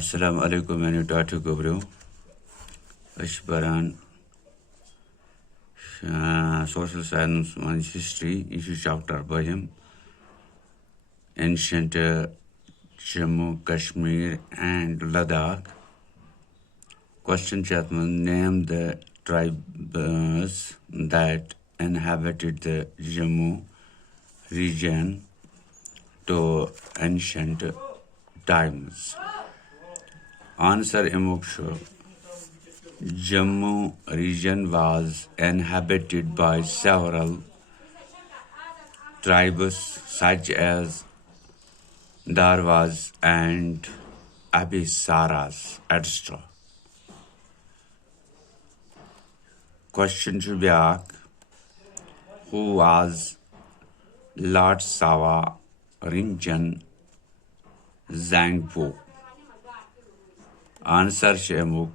Assalamu alaikum meine Datu Gobro. Ashbaran social science and history issue chapter by him. Ancient Jammu, Kashmir and Ladakh. Question Chatman, name the tribes that inhabited the Jammu region to ancient times. Answer Imukshu. Jammu region was inhabited by several tribes such as Darwas and Abisaras, etc. Question to Byak. Who was Lord Sawa Rinchen Zangpo? Answer Shemuk.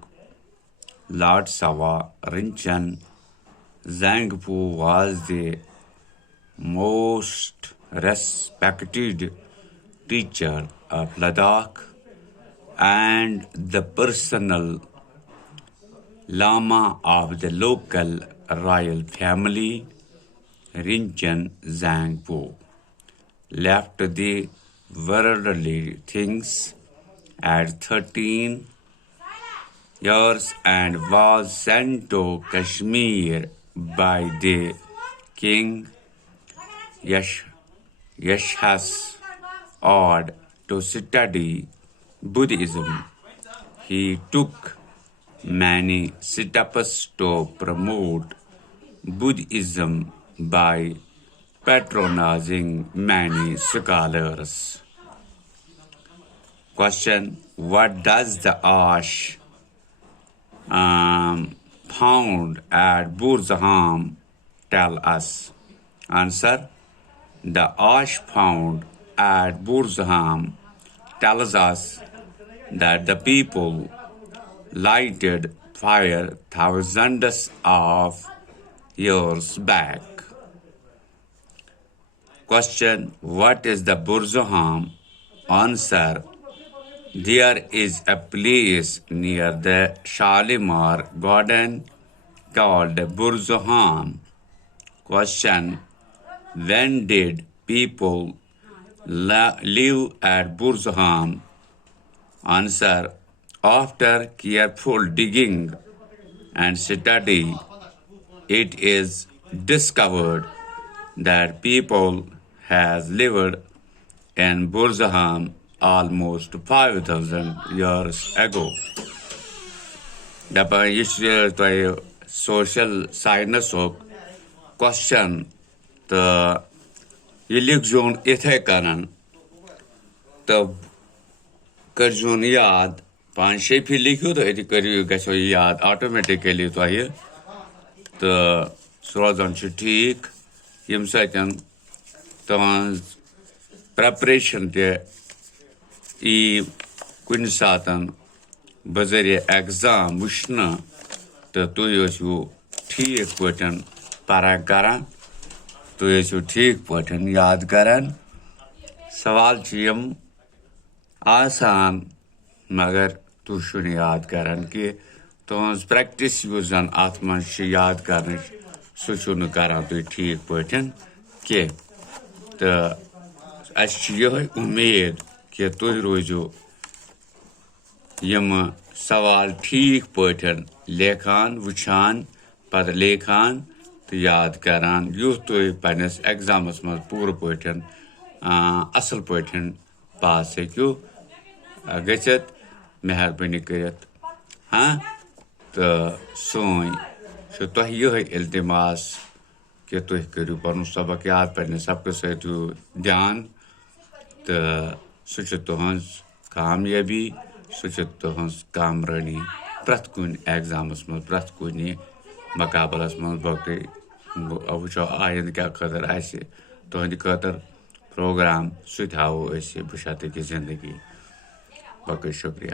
Lord Sawa Rinchen Zangpo was the most respected teacher of Ladakh and the personal Lama of the local royal family. Rinchen Zangpo left the worldly things at 13 years and was sent to Kashmir by the king Yashas ordered to study Buddhism. He took many steps to promote Buddhism by patronizing many scholars. Question: what does the ash found at Burzaham tell us? Answer: the ash found at Burzaham tells us that the people lighted fire thousands of years back. Question: what is the Burzaham? Answer: there is a place near the Shalimar Garden called Burzaham. Question: when did people live at Burzaham? Answer: after careful digging and study, it is discovered that people has lived in Burzaham almost 5,000 years ago. Dapa yishre to social science of question the ilikjon ithe kanan the karjon yaad पांच छः फिर लिखियो तो यदि करियो गसो याद automatically तो आये तो सोजन छ ठीक यम सतन तवान प्रिपरेशन ते ई कुन सातन बजरिया एग्जाम वुशना तो यसु ठीक पटन पारा करा तो यसु ठीक पटन याद करन सवाल छियम आसान मगर तू शुन याद करन कि तुज प्रैक्टिस युजन अत मन याद कर सह करान तुम ठीक पटन के तो ये उम्मीद कि तुम रोजो यम सवाल ठीक पटन लेखान वुचान पद लेखान तो याद करान युथ तुम पन्नस एग्जामस मज पूर पटन असल पटन पास हेक्यू गच्छित मेहरबानी करित हाँ तो सोन तुह ये इल्तिमास कि तुम करू पन सबक याद पन्ने सबक सतु ध्यान तो सह तुहज कामयाबी सह तुहज कामरानी प्रथ कुन एग्जामस मज प्रथ कुन मकाबलस मज बाकी वो आयंद क्या खतर आसे तुहद खतर प्रोग्राम सह हावो बशत की जिंदगी बाकी शुक्रिया।